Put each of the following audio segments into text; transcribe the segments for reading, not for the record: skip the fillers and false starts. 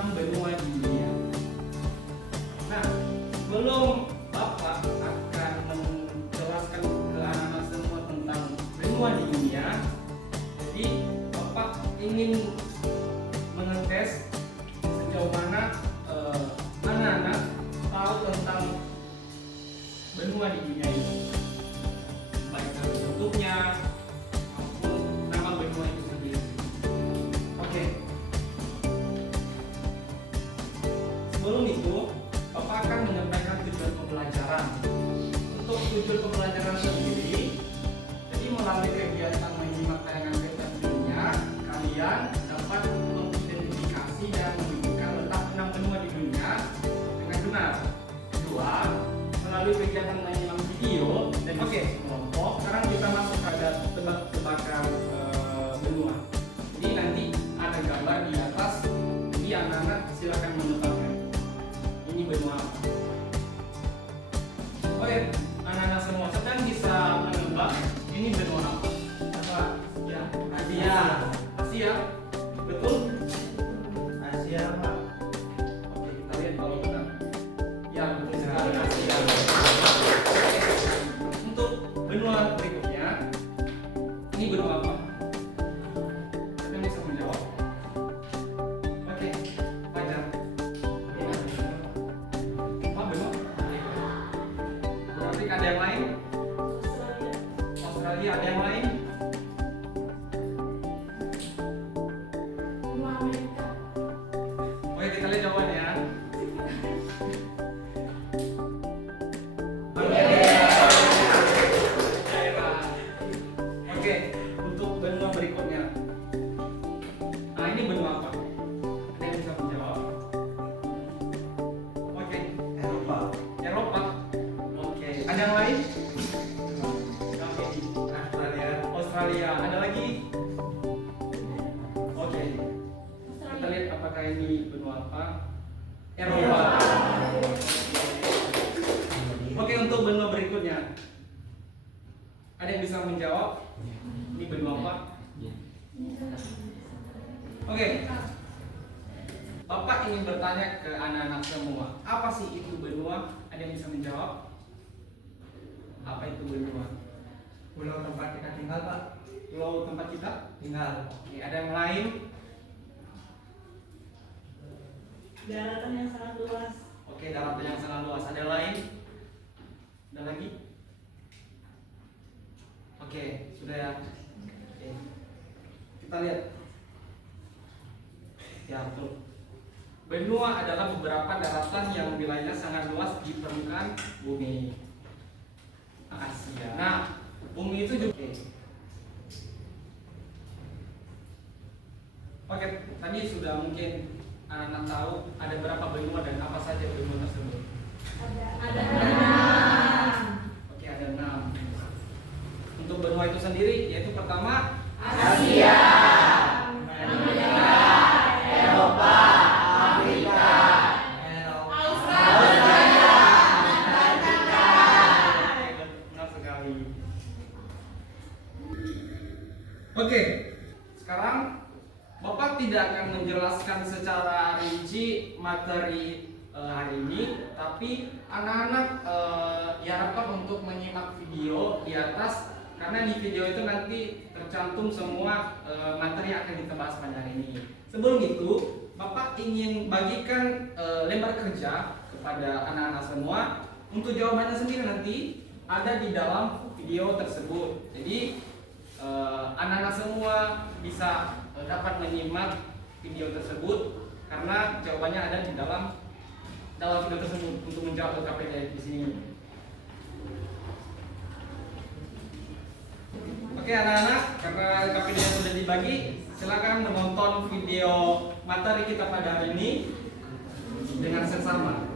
6 benua di dunia. Nah, sebelum Bapak akan menjelaskan ke anak-anak semua tentang benua di dunia, jadi Bapak ingin mengetes sejauh mana anak-anak tahu tentang benua di dunia ini, baik dari bentuknya maupun nama benua itu sendiri. Oke. Sebelum itu, Bapak akan menyampaikan tujuan pembelajaran. Untuk tujuan pembelajaran sendiri, jadi melalui kegiatan menyimak tayangan bebas dunia, kalian dapat mengidentifikasi dan menunjukkan letak 6 benua di dunia dengan benar. Kedua, melalui kegiatan menyimak video dan kelompok. Sekarang kita masuk pada tebak-tebakan benua. Jadi nanti ada gambar di atas, jadi anak-anak silakan menebakkan ini benua apa. Oke, anak-anak semua sekarang bisa menebak ini benua apa? Apa? Ya, Asia. Asia, betul? Asia, Pak. Oke, kita lihat kalau benar. Ya, betul sekali, Asia. Untuk benua berikutnya, ini benua apa? Siapa yang bisa menjawab? Oke, Fajar. Apa benua? Berarti ada yang lain? Australia, ada yang lain? Oke, kita lihat jawabannya. Oke, untuk benua berikutnya. Nah, ini benua apa? Ada yang bisa menjawab? Oke, Eropa. Eropa. Oke, ada yang lain? Oke, Australia. Australia. Ada lagi? Oke, kita lihat apakah ini benua apa? Eropa. Oke, untuk benua berikutnya. Ada yang bisa menjawab? Ini benua apa? Oke. Bapak ingin bertanya ke anak-anak semua, apa sih itu benua? Ada yang bisa menjawab? Apa itu benua? Pulau tempat kita tinggal, Pak. Pulau tempat kita? Tinggal. Oke, ada yang lain? Daratan yang sangat luas. Oke, daratan yang sangat luas. Ada lain? Ada lagi? Oke, sudah ya. Oke. Kita lihat. Ya, betul. Benua adalah beberapa daratan yang wilayahnya sangat luas di permukaan bumi Asia. Nah, bumi itu juga. Oke, tadi sudah mungkin anak-anak tahu ada berapa benua dan apa saja benua tersebut. Ada 6. Oke, ada 6. Untuk benua itu sendiri, yaitu pertama Asia, Amerika, Eropa, Afrika, Australia, Antartika. Oke, benar sekali. Oke, sekarang Bapak tidak akan menjelaskan secara rinci materi hari ini, tapi anak-anak diharapkan untuk menyimak video di atas, karena di video itu nanti tercantum semua materi yang akan kita bahas pada hari ini. Sebelum itu, Bapak ingin bagikan lembar kerja kepada anak-anak semua. Untuk jawabannya sendiri nanti ada di dalam video tersebut. Jadi anak-anak semua bisa dapat menyimak video tersebut karena jawabannya ada di dalam video tersebut untuk menjawab LKPD di sini. Oke anak-anak, karena LKPD yang sudah dibagi, silakan menonton video materi kita pada hari ini dengan seksama.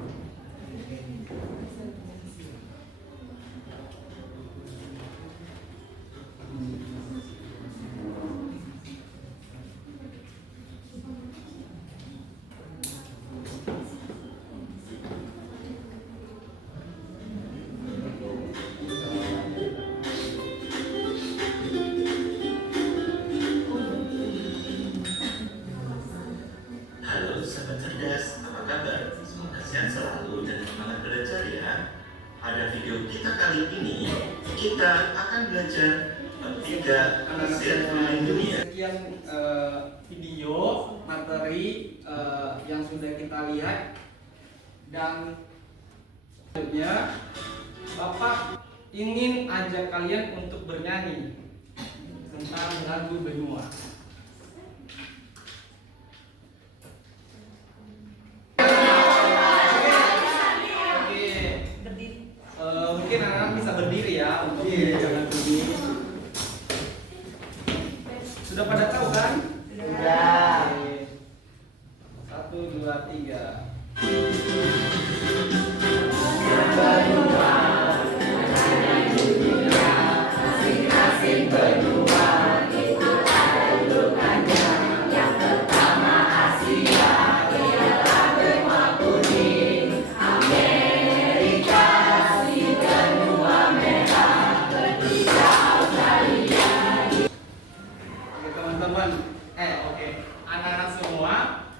kali ini kita akan belajar tiga aset dunia. Sekian video materi yang sudah kita lihat, dan selanjutnya Bapak ingin ajak kalian untuk bernyanyi tentang lagu benua. Mungkin anak-anak bisa berdiri ya untuk jangan bunyi. Sudah pada tahu kan? Sudah. Oke. 1, 2, 3. Teman-teman, oke. Anak-anak semua,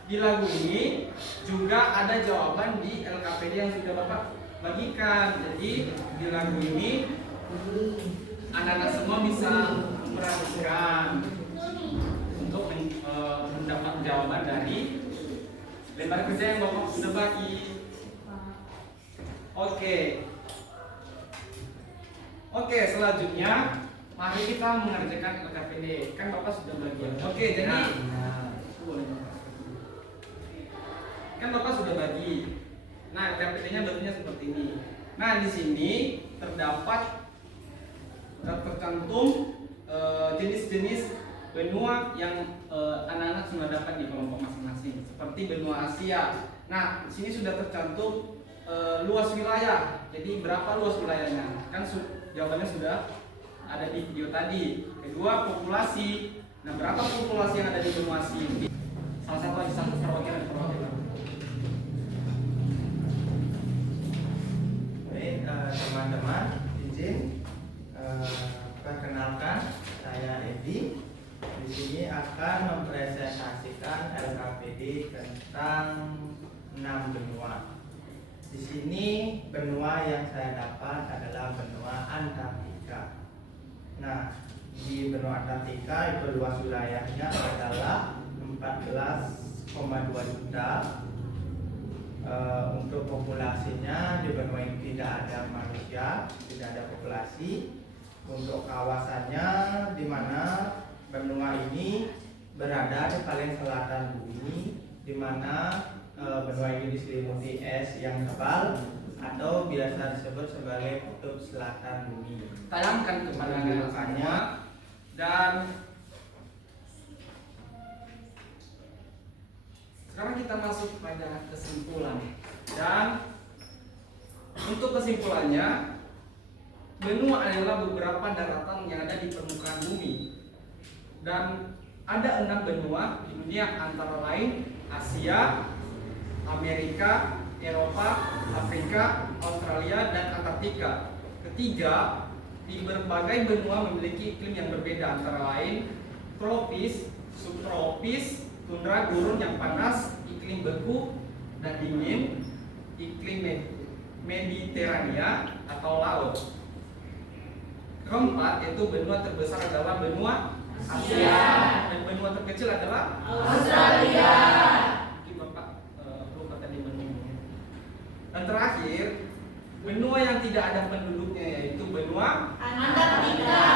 di lagu ini juga ada jawaban di LKPD yang sudah Bapak bagikan. Jadi di lagu ini anak-anak semua bisa memperhatikan untuk mendapat jawaban dari lembar kerja yang Bapak sudah bagi. Oke, selanjutnya mari kita mengerjakan LKPD. Kan Bapak sudah bagi. Oke, jadi kan Bapak sudah bagi. Nah, LKPD-nya bentuknya seperti ini. Nah, di sini terdapat tercantum jenis-jenis benua yang anak-anak sudah dapat di kelompok masing-masing. Seperti benua Asia. Nah, di sini sudah tercantum luas wilayah. Jadi berapa luas wilayahnya? Kan jawabannya sudah ada di video tadi. Kedua, populasi. Nah, berapa populasi yang ada di benua Asia ini? Salah satu lagi, satu perwakilan. Baik, teman-teman, izin perkenalkan, saya Edi. Di sini akan mempresentasikan LKPD tentang 6 benua. Di sini benua yang saya dapat adalah benua Antartika. Nah, di benua Antartika itu luas wilayahnya adalah 14,2 juta. Untuk populasinya di benua ini tidak ada manusia, tidak ada populasi. Untuk kawasannya, di mana benua ini berada di paling selatan bumi, di mana benua ini diselimuti es yang tebal atau biasa disebut sebagai kutub selatan bumi. Tayangkan kepada anak semua. Dan sekarang kita masuk pada kesimpulan. Dan untuk kesimpulannya, benua adalah beberapa daratan yang ada di permukaan bumi. Dan ada 6 benua di dunia, antara lain Asia, Amerika, Eropa, Afrika, Australia, dan Antartika. Ketiga, di berbagai benua memiliki iklim yang berbeda, antara lain tropis, subtropis, tundra gurun yang panas, iklim beku dan dingin, iklim Mediterania atau laut. Keempat, yaitu benua terbesar adalah benua Asia, dan benua terkecil adalah Australia. Mungkin Bapak lupa tadi benua. Dan terakhir, benua yang tidak ada penduduknya yaitu benua Antartika.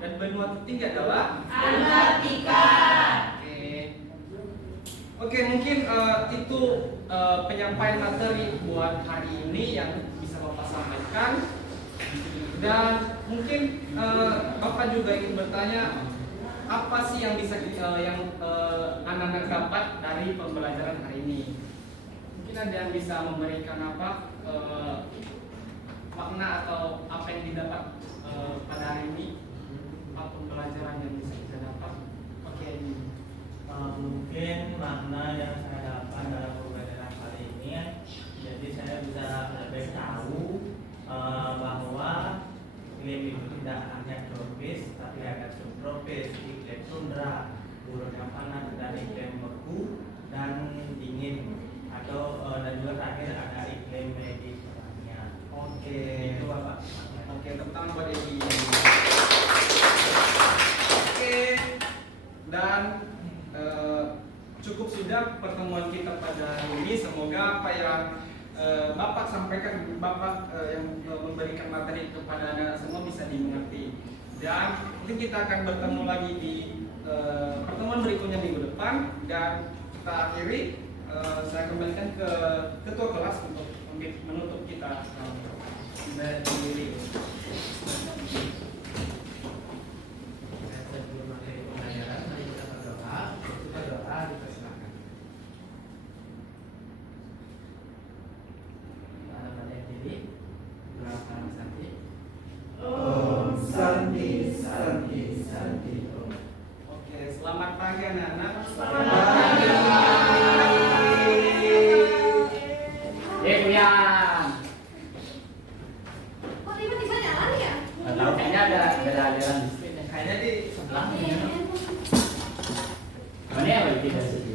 Dan benua tertinggi adalah Antartika. Oke, mungkin itu penyampaian materi buat hari ini yang bisa Bapak sampaikan. Dan mungkin Bapak juga ingin bertanya, apa sih yang bisa anak-anak dapat dari pembelajaran hari ini? Mungkin ada yang bisa memberikan apa makna atau apa yang didapat pada hari ini, apa pembelajaran yang bisa kita dapat? Oke, Mungkin makna yang saya dapat dalam pembelajaran kali ini, jadi saya bisa lebih tahu bahwa iklim itu tidak hanya tropis, tapi ada subtropis, iklim tundra, gurun yang panas, dan iklim beku dan dingin, atau dan juga terakhir ada iklim Mediterania. Oke. Itu Bapak. Oke, tepuk tangan buat Egi. Oke. Dan cukup sudah pertemuan kita pada hari ini. Semoga apa yang Bapak sampaikan, Bapak yang memberikan materi kepada anak-anak semua bisa dimengerti. Dan mungkin kita akan bertemu lagi di pertemuan berikutnya minggu depan. Dan kita akhiri, saya kembalikan ke ketua kelas untuk menutup kita berdiri. Sebelum materi pembelajaran, mari kita berdoa. Kita berdoa, dipersilakan. Kita pada diri, berdoa santi. Om Santi Santi Santi Om. Oke, selamat pagi anak-anak. Selamat pagi. Kuyan. Kok tiba-tiba nyala nih ya? Nggak tahu, kayaknya ada aliran listrik. Kayaknya di sebelah. Iya, iya. Mana ya, tidak sih?